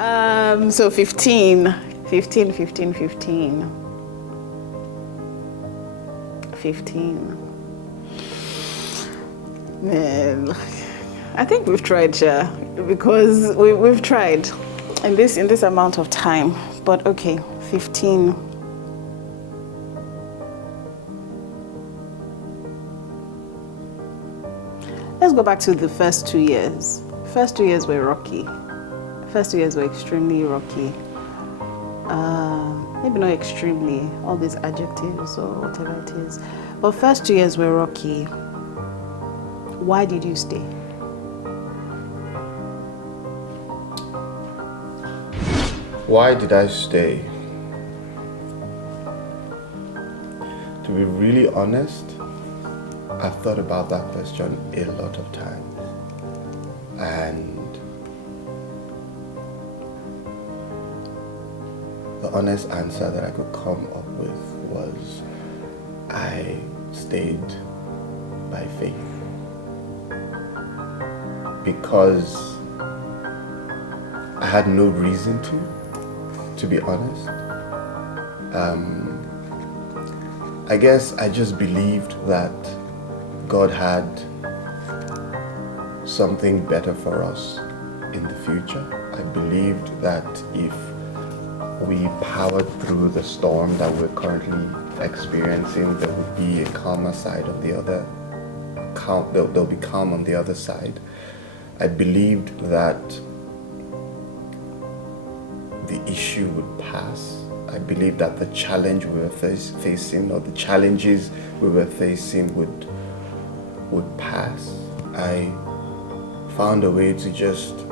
So 15. 15. Man, I think we've tried, because we've tried in this amount of time. But okay, 15. Let's go back to the first 2 years. First 2 years were rocky. First 2 years were extremely rocky. Maybe not extremely, all these adjectives or whatever it is. But first 2 years were rocky. Why did you stay? Why did I stay? To be really honest, I've thought about that question a lot of times. And the honest answer that I could come up with was I stayed by faith. Because I had no reason to be honest. I guess I just believed that God had something better for us in the future. I believed that if we powered through the storm that we're currently experiencing, there would be a calmer side of the other. There'll be calm on the other side. I believed that the issue would pass. I believed that the challenge we were facing, or the challenges we were facing, would pass. I found a way to just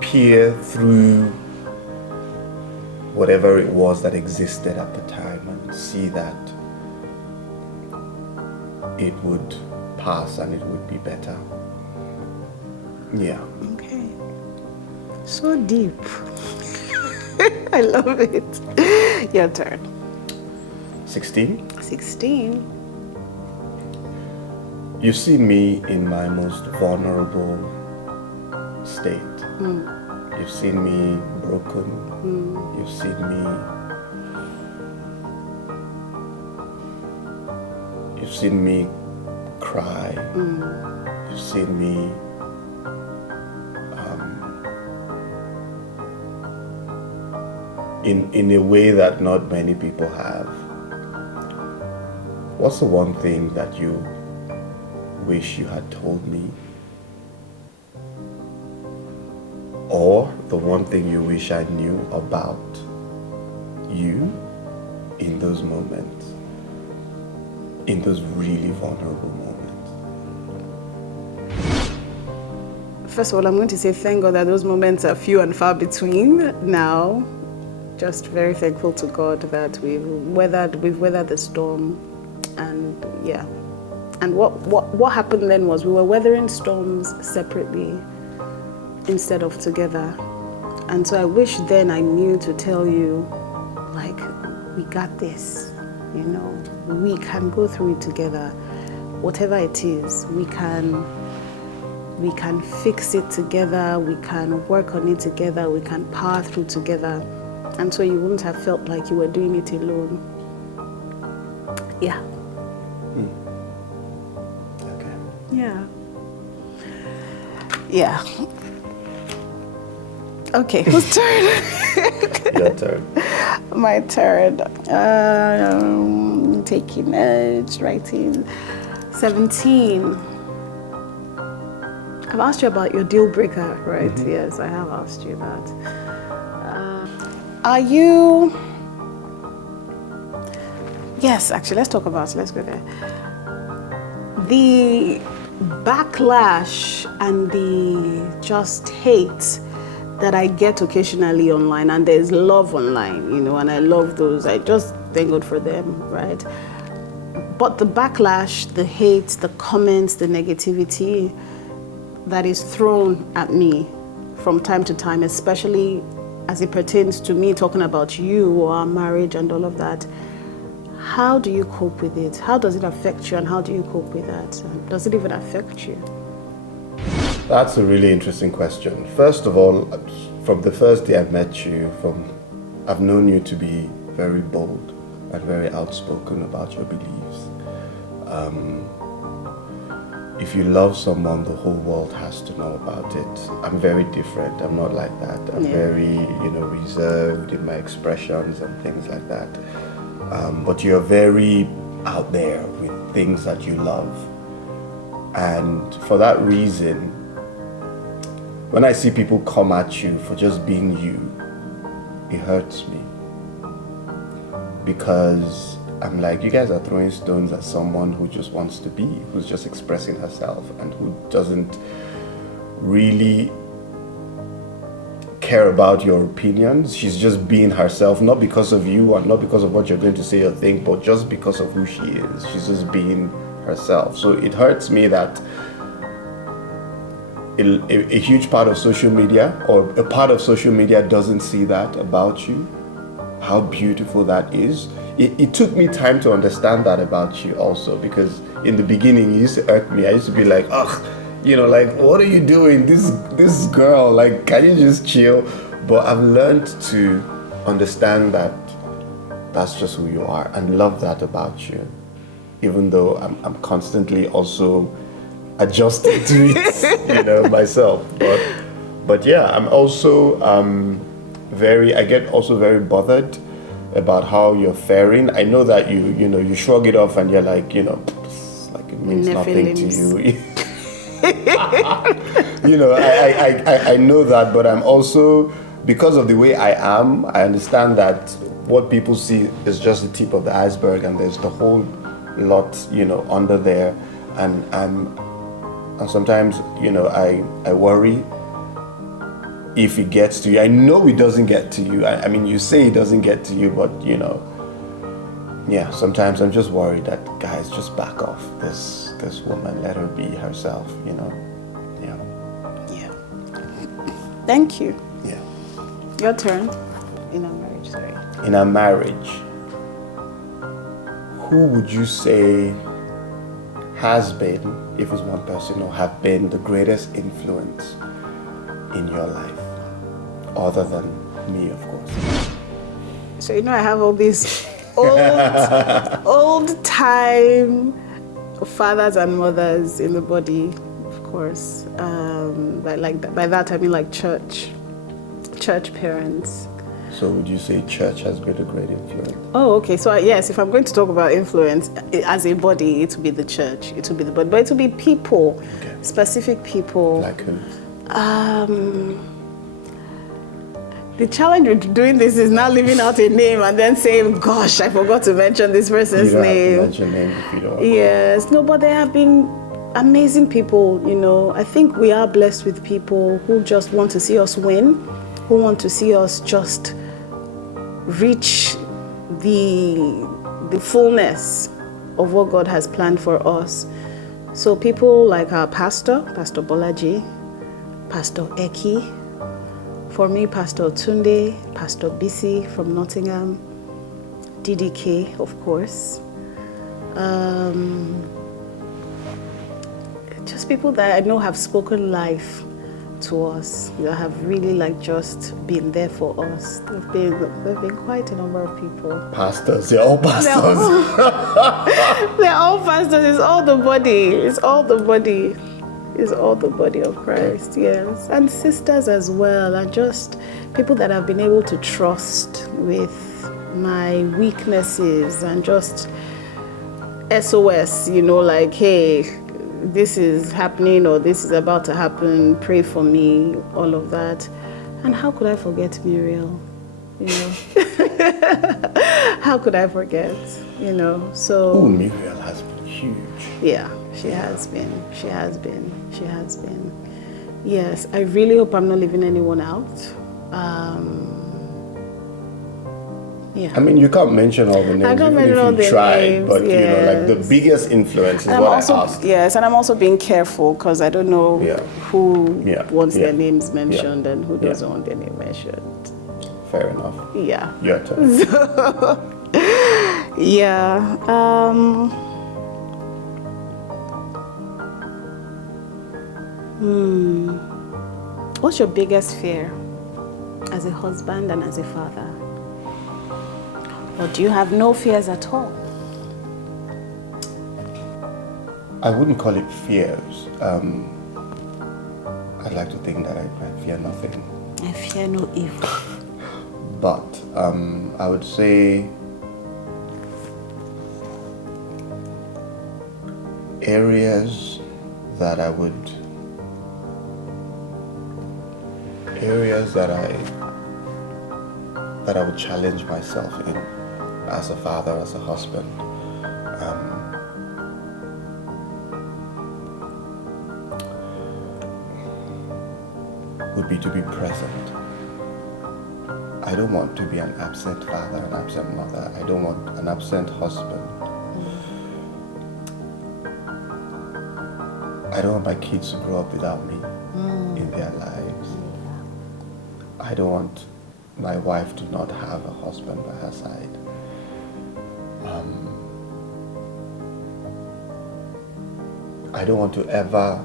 peer through whatever it was that existed at the time and see that it would pass and it would be better. Yeah. Okay. So deep. I love it. Your turn. 16. You've seen me in my most vulnerable state. You've seen me broken. You've seen me cry. You've seen me in a way that not many people have. What's the one thing that you wish you had told me? Or the one thing you wish I knew about you in those moments, in those really vulnerable moments? First of all, I'm going to say thank God that those moments are few and far between now. Just very thankful to God that we've weathered the storm, and yeah. And what happened then was we were weathering storms separately instead of together. And so I wish then I knew to tell you, like, we got this, you know, we can go through it together. Whatever it is, we can fix it together, we can work on it together, we can power through together. And so you wouldn't have felt like you were doing it alone. Yeah. Okay. Yeah. Yeah. Okay, whose turn? Your turn. My turn. Taking notes, writing. 17. I've asked you about your deal breaker, right? Yes, I have asked you that. Are you... Yes, actually, let's talk about it. Let's go there. The backlash and the just hate that I get occasionally online, and there's love online, you know, and I love those. I just thank God for them, right? But the backlash, the hate, the comments, the negativity that is thrown at me from time to time, especially as it pertains to me talking about you or our marriage and all of that, how do you cope with it? How does it affect you, and how do you cope with that? Does it even affect you? That's a really interesting question. First of all, from the first day I met you, I've known you to be very bold and very outspoken about your beliefs. If you love someone, the whole world has to know about it. I'm very different. I'm not like that. I'm very, reserved in my expressions and things like that. But you're very out there with things that you love. And for that reason, when I see people come at you for just being you, it hurts me. Because I'm like, you guys are throwing stones at someone who just wants to be, who's just expressing herself and who doesn't really care about your opinions. She's just being herself, not because of you and not because of what you're going to say or think, but just because of who she is. She's just being herself. So it hurts me that a huge part of social media, or a part of social media, doesn't see that about you, how beautiful that is. It took me time to understand that about you also, because in the beginning it used to irk me. I used to be like, ugh, like, what are you doing? This girl, like, can you just chill? But I've learned to understand that that's just who you are and love that about you, even though I'm constantly also adjusting to it, myself. But yeah, I'm also I get also very bothered about how you're faring. I know that you shrug it off and you're like, it means nothing to you. I know that, but I'm also, because of the way I am, I understand that what people see is just the tip of the iceberg, and there's the whole lot, under there, and sometimes, I worry if it gets to you. I know it doesn't get to you. I mean, you say it doesn't get to you, but sometimes I'm just worried that, guys, just back off this woman, let her be herself, Yeah. Thank you. Yeah. Your turn. In our marriage, sorry. In our marriage, who would you say has been, if it's one person, or have been the greatest influence in your life, other than me, of course? So I have all these old time fathers and mothers in the body, of course. By that I mean like church parents. So would you say church has been a great influence? Oh, okay. So yes, if I'm going to talk about influence as a body, it will be the church. It will be the body, but it will be people, specific people. Like who? The challenge with doing this is now leaving out a name and then saying, gosh, I forgot to mention this person's name. You don't have to mention names if you don't. Yes. No, but there have been amazing people, I think we are blessed with people who just want to see us win, who want to see us just reach the fullness of what God has planned for us. So people like our Pastor Bolaji, Pastor Eki, for me, Pastor Tunde, Pastor Bisi from Nottingham, DDK, of course. Just people that I know have spoken life to us, that have really just been there for us. There've been quite a number of people. Pastors, they're all pastors. They're all pastors. It's all the body. It's all the body. It's all the body of Christ, yes. And sisters as well, and just people that I've been able to trust with my weaknesses and just SOS, like, hey, this is happening or this is about to happen, pray for me, all of that. And how could I forget Muriel? How could I forget? So. Oh, Muriel has been huge. Yeah, she has been. Yes, I really hope I'm not leaving anyone out. Yeah. I mean, you can't mention all the names. I can't mention all the names, but yes. the biggest influence is what I asked. Yes, and I'm also being careful because I don't know who wants their names mentioned and who doesn't want their name mentioned. Fair enough. Yeah. Your turn. Yeah. What's your biggest fear as a husband and as a father? Or do you have no fears at all? I wouldn't call it fears. I'd like to think that I fear nothing. I fear no evil. But I would say areas that I would challenge myself in as a father, as a husband. Would be to be present. I don't want to be an absent father, an absent mother. I don't want an absent husband. I don't want my kids to grow up without me in their lives. I don't want my wife to not have a husband by her side. I don't want to ever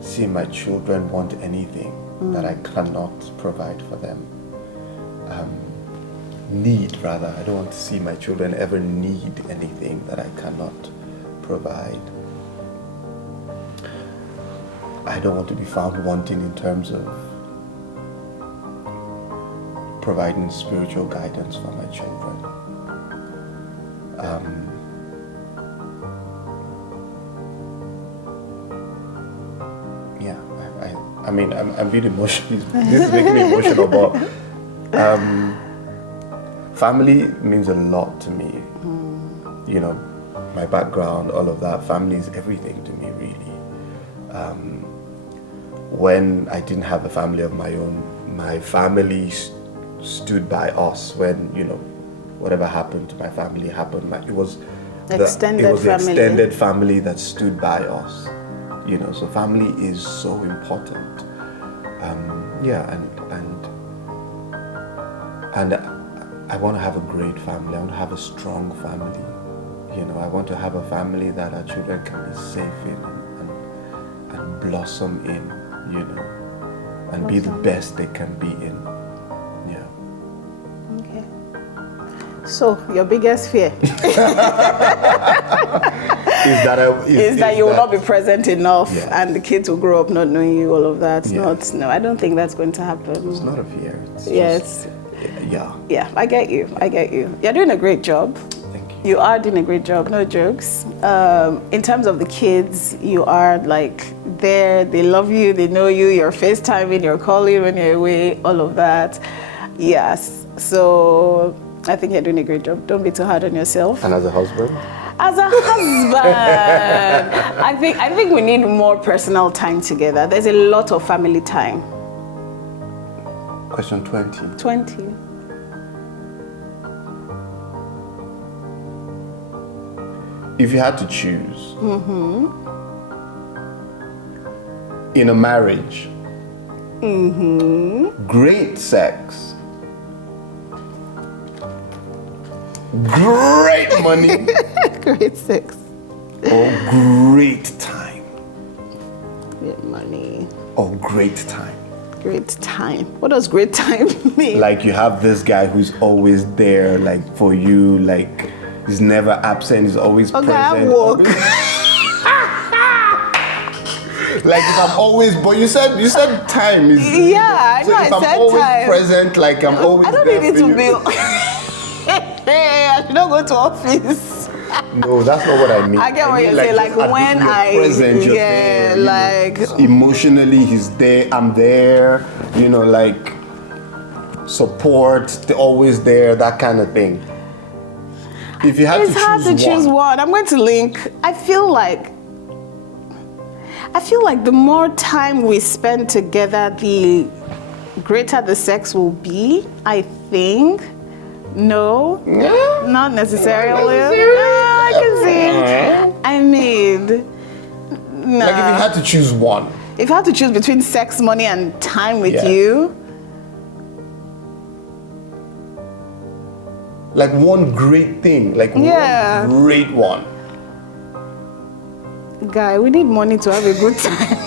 see my children want anything that I cannot provide for them. Need, rather. I don't want to see my children ever need anything that I cannot provide. I don't want to be found wanting in terms of providing spiritual guidance for my children. I mean, I'm being emotional. This is making me emotional, but family means a lot to me. You know, my background, all of that. Family is everything to me, really. When I didn't have a family of my own, my family stood by us. When, you know, whatever happened to my family happened. It was the extended family that stood by us. You know, so family is so important. And I want to have a great family. I want to have a strong family. You know, I want to have a family that our children can be safe in and blossom in, you know, and be the best they can be in. Yeah. Okay. So, your biggest fear? Is that you will not be present enough, and the kids will grow up not knowing you, all of that. No, I don't think that's going to happen. It's not a fear. Yeah, I get you. You're doing a great job. Thank you. You are doing a great job, no jokes. In terms of the kids, you are like there, they love you, they know you, you're FaceTiming, you're calling when you're away, all of that. Yes, so I think you're doing a great job. Don't be too hard on yourself. And as a husband? As a husband, I think we need more personal time together. There's a lot of family time. Question 20. 20. If you had to choose in a marriage, great sex, great money, great sex, or great time? Great money. Or great time? Great time. What does great time mean? Like you have this guy who's always there, like for you, like he's never absent, he's always present. I walk. Like if I'm always, but you said time is. Yeah, I know. So if I'm always present, like I'm always. I don't need it to be. Hey, I should not go to office. No, that's not what I mean. I get what you're saying. Like when present, you're there, like emotionally, he's there. I'm there. You know, like support. They're always there. That kind of thing. If you had it's hard to choose one, I'm going to link. I feel like the more time we spend together, the greater the sex will be. I think. No, not necessarily. I can see. I mean, no. Like if you had to choose one. If you had to choose between sex, money, and time with you. Like one great thing, like one great one. Guy, we need money to have a good time.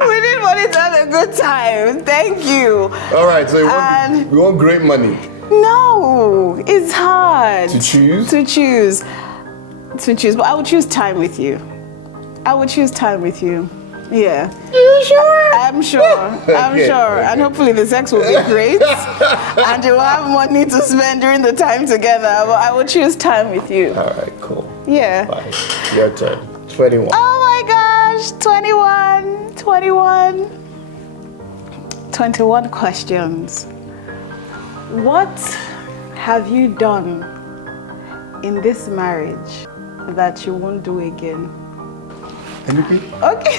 We need money to have a good time. Thank you. All right, so you want great money? No, it's hard. To choose? To choose. But I would choose time with you. I would choose time with you. Yeah. Are you sure? I'm sure. I'm sure. And hopefully the sex will be great. And you will have money to spend during the time together. But I would choose time with you. All right, cool. Yeah. Bye. Your turn. 21. Oh my gosh. 21 questions. What have you done in this marriage that you won't do again? Can you repeat? Okay.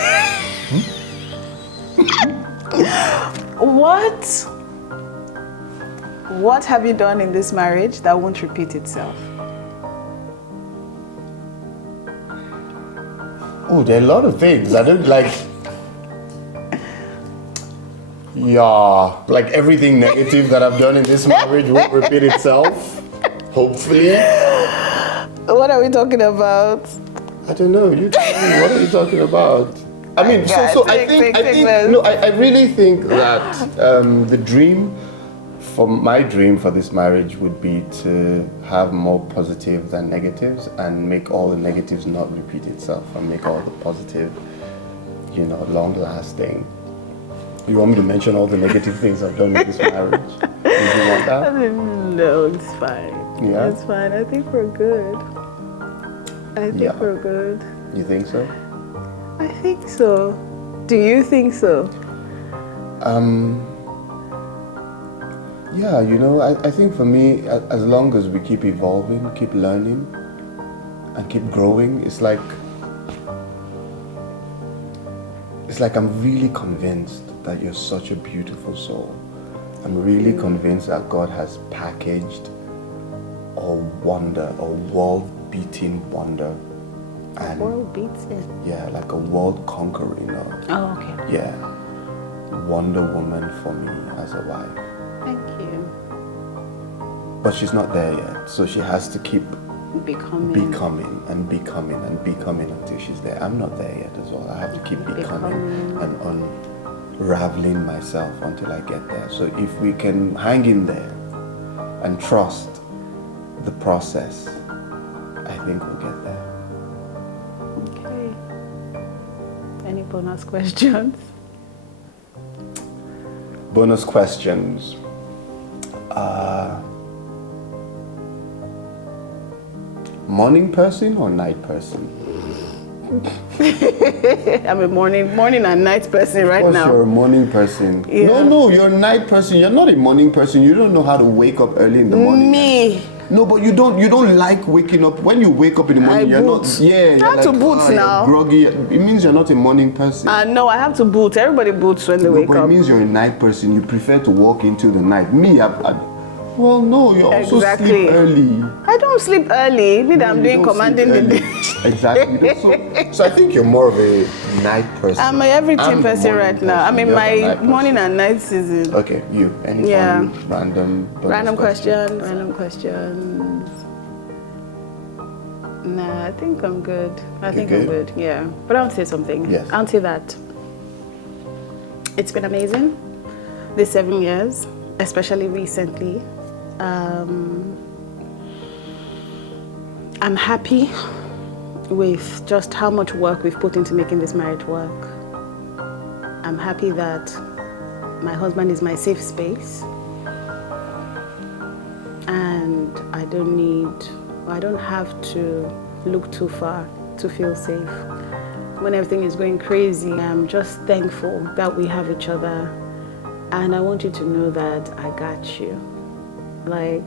What have you done in this marriage that won't repeat itself? Oh, there are a lot of things. I don't like. Yeah, like everything negative that I've done in this marriage won't repeat itself. Hopefully. What are we talking about? I don't know. You tell me. What are you talking about? I mean, Yeah, I really think that the dream, my dream for this marriage would be to have more positives than negatives and make all the negatives not repeat itself and make all the positive, long lasting. You want me to mention all the negative things I've done in this marriage? Do you want that? No, it's fine. Yeah? It's fine. I think we're good. We're good. You think so? I think so. Do you think so? Yeah, I think for me, as long as we keep evolving, keep learning, and keep growing, it's like I'm really convinced that you're such a beautiful soul. I'm really convinced that God has packaged a wonder, a world-beating wonder. And World beats it. yeah, like a world conquering. Oh, okay. Yeah, Wonder Woman for me as a wife. Thank you. But she's not there yet, so she has to keep Becoming until she's there. I'm not there yet as well. I have to keep becoming and unraveling myself until I get there. So if we can hang in there and trust the process, I think we'll get there. Okay. Any bonus questions? Bonus questions. Morning person or night person? I'm a morning and night person right Of course now. you're a morning person. Yeah. No, you're a night person. You're not a morning person. You don't know how to wake up early in the morning. Me. No, but you don't like waking up. When you wake up in the morning, you're boot. not. Yeah, I have to boot you're now. groggy. It means you're not a morning person. No, I have to boot. Everybody boots when they wake But up. it means you're a night person. You prefer to walk into the night. Me, well, no, you also sleep early. I don't sleep early. Me, that I'm You doing don't commanding sleep the early. day. Exactly. So I think you're more of a night person. I'm an everything I'm the person morning right now. I'm in You're the my night person. morning and night season. Okay, you. Any Yeah. fun, random Questions. Nah, I think I'm good. I'm good. Yeah. But I want to say something. Yes. I want to say that it's been amazing these 7 years, especially recently. I'm happy with just how much work we've put into making this marriage work. I'm happy that my husband is my safe space, and I don't have to look too far to feel safe. When everything is going crazy, I'm just thankful that we have each other, and I want you to know that I got you. Like,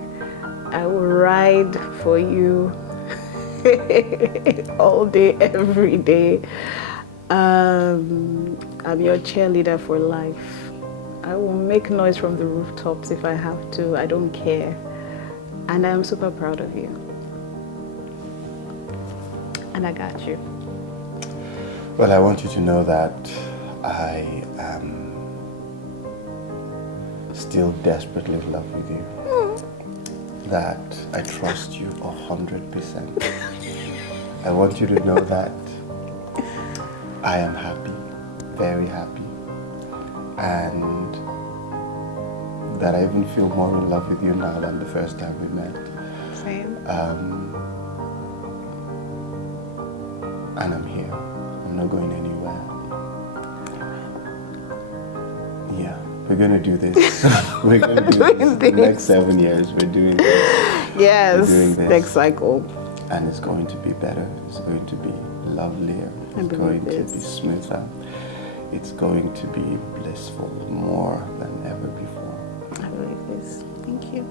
I will ride for you all day, every day. I'm your cheerleader for life. I will make noise from the rooftops if I have to. I don't care. And I'm super proud of you. And I got you. Well, I want you to know that I am still desperately in love with you. That I trust you 100%. I want you to know that I am happy, very happy, and that I even feel more in love with you now than the first time we met. Same. And I'm here. I'm not going anywhere. Yeah, we're gonna do this. We're gonna do this. The next 7 years. We're doing this. Yes. We're doing this. Next cycle. And it's going to be better. It's going to be lovelier. It's going to be smoother. It's going to be blissful more than ever before. I believe this. Thank you.